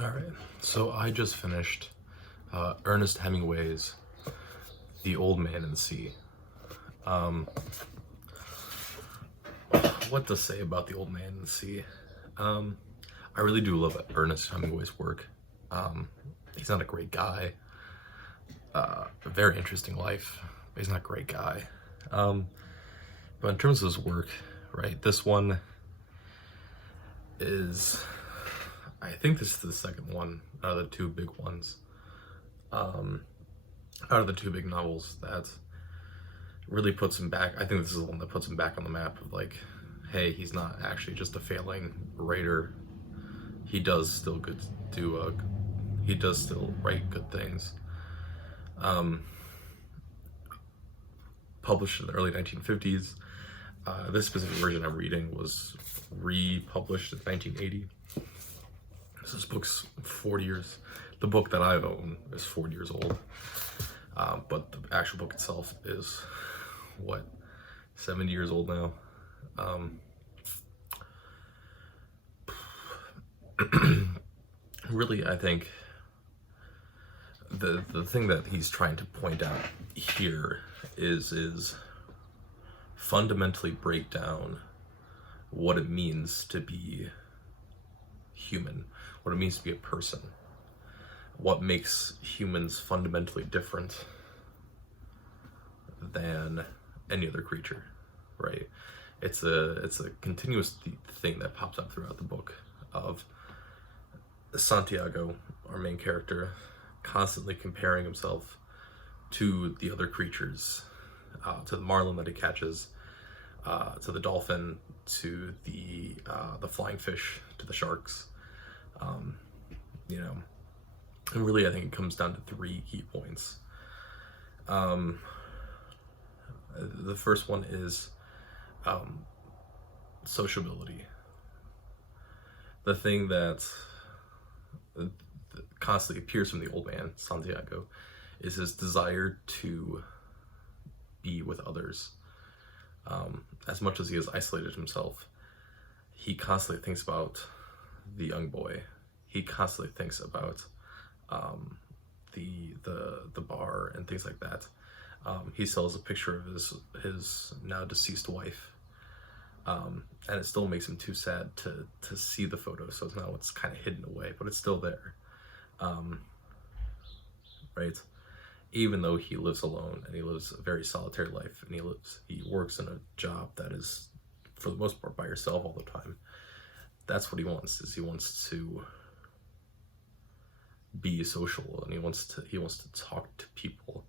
Alright, so I just finished Ernest Hemingway's The Old Man and the Sea. What to say about The Old Man and the Sea? I really do love Ernest Hemingway's work. He's not a great guy. A very interesting life, but he's not a great guy. But in terms of his work, right, this one is, I think this is the second one out of the two big ones, out of the two big novels that really puts him back. I think this is the one that puts him back on the map of like, hey, he's not actually just a failing writer. He does still he does still write good things. Published in the early 1950s. This specific version I'm reading was republished in 1980. So this book's 40 years. The book that I own is 40 years old. But the actual book itself is, what, 70 years old now? Really, I think the thing that he's trying to point out here is fundamentally break down what it means to be human, what it means to be a person, what makes humans fundamentally different than any other creature, right? It's a continuous thing that pops up throughout the book of Santiago, our main character, constantly comparing himself to the other creatures, to the marlin that he catches, to the dolphin, to the flying fish, to the sharks. And really I think it comes down to three key points. The first one is sociability. The thing that constantly appears from the old man, Santiago, is his desire to be with others. As much as he has isolated himself, he constantly thinks about the young boy. He constantly thinks about the bar and things like that. He sells a picture of his now deceased wife, and it still makes him too sad to see the photo, so now it's kind of hidden away, but it's still there. Right? Even though he lives alone and he lives a very solitary life, and he works in a job that is for the most part by yourself all the time. That's what he wants, is he wants to be social, and he wants to talk to people,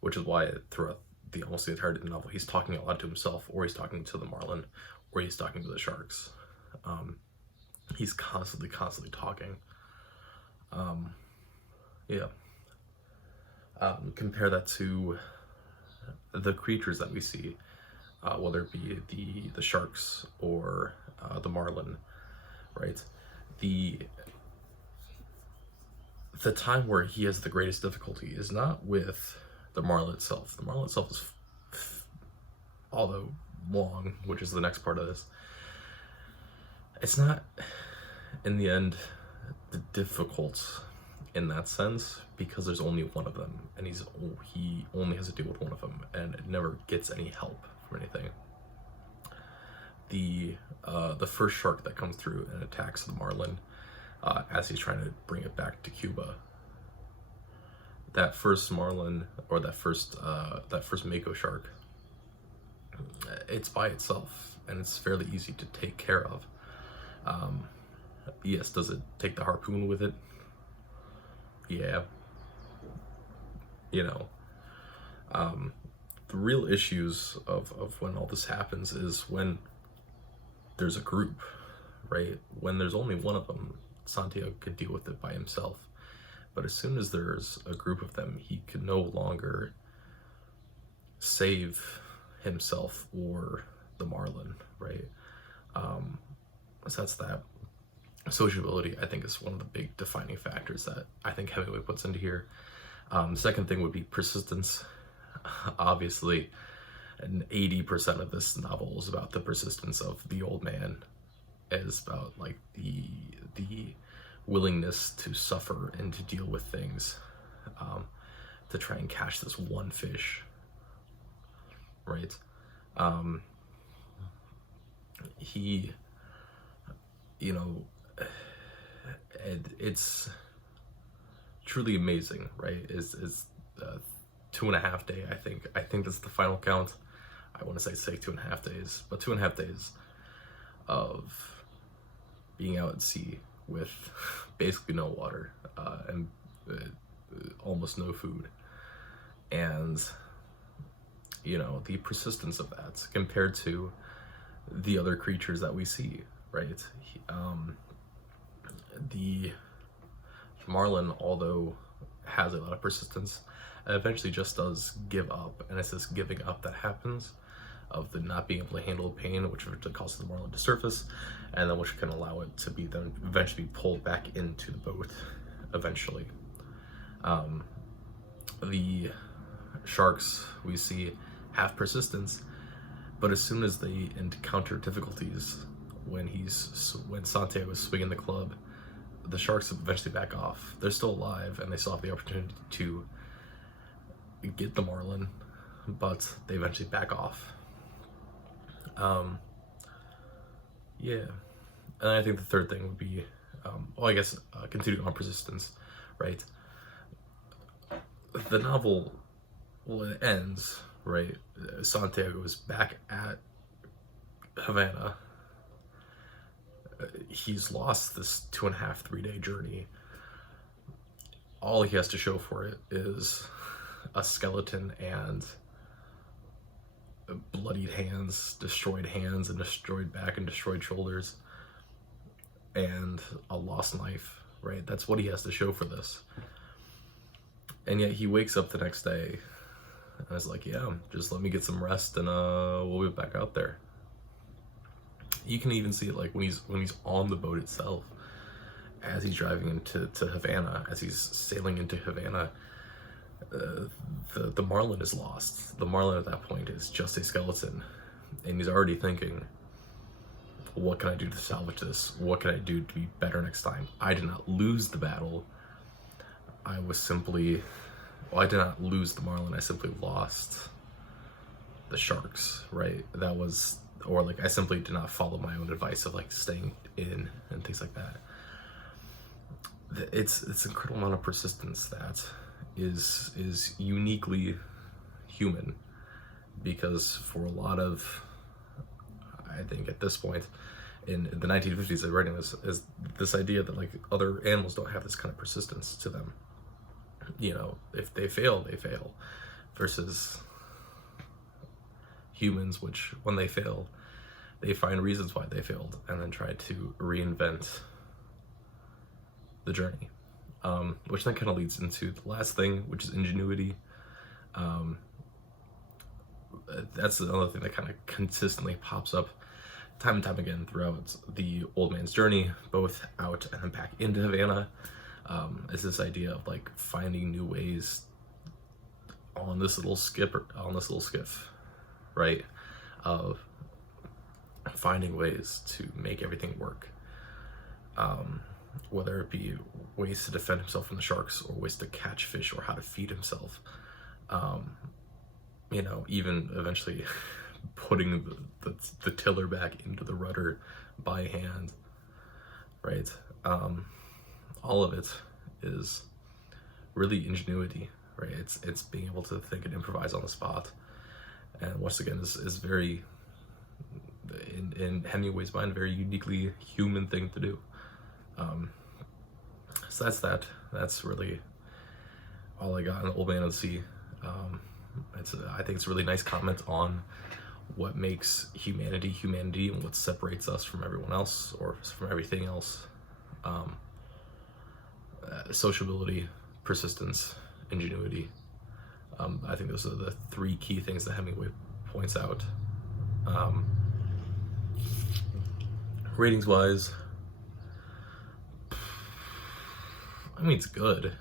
which is why throughout almost the entirety of the novel he's talking a lot to himself, or he's talking to the marlin, or he's talking to the sharks. He's constantly talking. Compare that to the creatures that we see, whether it be the sharks or the marlin, right? The time where he has the greatest difficulty is not with the marlin itself. The marlin itself is, although long, which is the next part of this, it's not in the end the difficult in that sense, because there's only one of them, and he only has to deal with one of them, and it never gets any help from anything. The first shark that comes through and attacks the marlin as he's trying to bring it back to Cuba, that first marlin, or that first mako shark, it's by itself and it's fairly easy to take care of. Yes, does it take the harpoon with it? Yeah. The real issues of when all this happens is when there's a group, right? When there's only one of them, Santiago could deal with it by himself. But as soon as there's a group of them, he can no longer save himself or the marlin, right? So that's that. Sociability, I think, is one of the big defining factors that I think Hemingway puts into here. The second thing would be persistence. Obviously, 80% of this novel is about the persistence of the old man. It is about like the willingness to suffer and to deal with things, to try and catch this one fish, right? He, you know, it's truly amazing, right? Is 2.5 day, I think that's the final count. I want to say 2.5 days, but 2.5 days of being out at sea with basically no water, and almost no food. And, you know, the persistence of that compared to the other creatures that we see, right? The marlin, although has a lot of persistence, eventually just does give up, and it's this giving up that happens of the not being able to handle pain, which causes the marlin to surface, and then which can allow it to be then eventually pulled back into the boat eventually. The sharks we see have persistence, but as soon as they encounter difficulties, when Santiago is swinging the club, the sharks eventually back off. They're still alive, and they still have the opportunity to get the marlin, but they eventually back off. Yeah, and I think the third thing would be, well, I guess continuing on persistence, right? The novel, well, it ends, right? Santiago is back at Havana. He's lost this 2.5, 3 day journey. All he has to show for it is a skeleton and bloodied hands, destroyed hands, and destroyed back and destroyed shoulders, and a lost knife, right? That's what he has to show for this. And yet he wakes up the next day and is like, yeah, just let me get some rest, and we'll be back out there. You can even see it like when he's on the boat itself, as he's driving into Havana, as he's sailing into Havana. The marlin is lost. The marlin at that point is just a skeleton, and he's already thinking, what can I do to salvage this? What can I do to be better next time? I did not lose the battle. I did not lose the marlin. I simply lost the sharks, right? Or like I simply did not follow my own advice of like staying in and things like that. It's an incredible amount of persistence that is uniquely human, because for a lot of, I think at this point in the 1950s, they're writing this is this idea that like other animals don't have this kind of persistence to them. You know, if they fail, they fail, versus humans, which when they fail, they find reasons why they failed and then try to reinvent the journey. Which then kind of leads into the last thing, which is ingenuity. That's another thing that kind of consistently pops up time and time again throughout the old man's journey, both out and then back into Havana. Is this idea of like finding new ways on this little skiff, right? Of finding ways to make everything work. Whether it be ways to defend himself from the sharks, or ways to catch fish, or how to feed himself. You know, even eventually putting the tiller back into the rudder by hand, right? All of it is really ingenuity, right? It's being able to think and improvise on the spot. And once again, is very, in Hemingway's mind, very uniquely human thing to do. So that's really all I got on Old Man of the Sea. I think it's a really nice comment on what makes humanity and what separates us from everyone else, or from everything else. Sociability, persistence, ingenuity. I think those are the three key things that Hemingway points out. Ratings wise, I mean, it's good.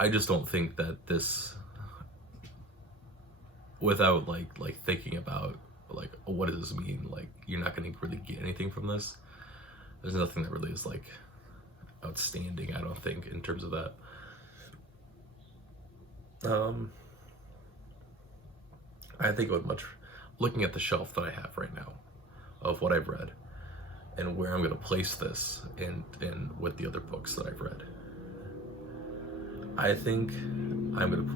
I just don't think that this, without like thinking about like, what does this mean? Like, you're not going to really get anything from this. There's nothing that really is like outstanding, I don't think, in terms of that. I think it would much, looking at the shelf that I have right now of what I've read and where I'm going to place this in with the other books that I've read, I think I'm going to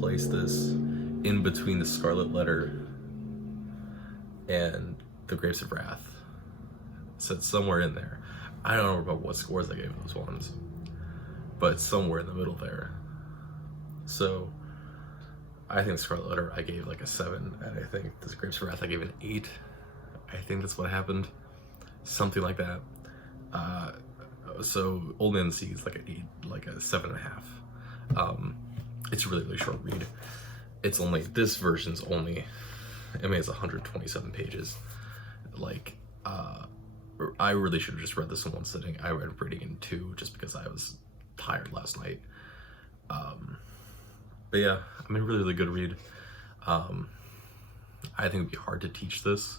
place this in between the Scarlet Letter and the Grapes of Wrath. So it's somewhere in there. I don't know about what scores I gave those ones, but somewhere in the middle there. So I think Scarlet Letter I gave like a 7, and I think the Grapes of Wrath I gave an 8. I think that's what happened. Something like that. So Old Man and the Sea is like an 8, like a 7.5. It's a really, really short read. It's only, this version's only, I mean, it's 127 pages. Like, I really should have just read this in one sitting. I read reading in 2 just because I was tired last night. But yeah, I mean, really, really good read. I think it'd be hard to teach this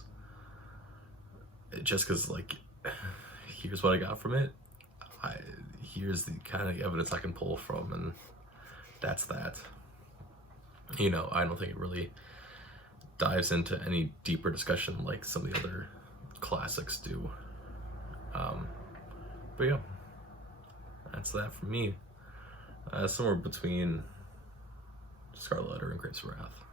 just because, like, here's what I got from it. Here's the kind of evidence I can pull from, and that's that. You know, I don't think it really dives into any deeper discussion like some of the other classics do. But yeah, that's that for me. Somewhere between Scarlet Letter and Grapes of Wrath.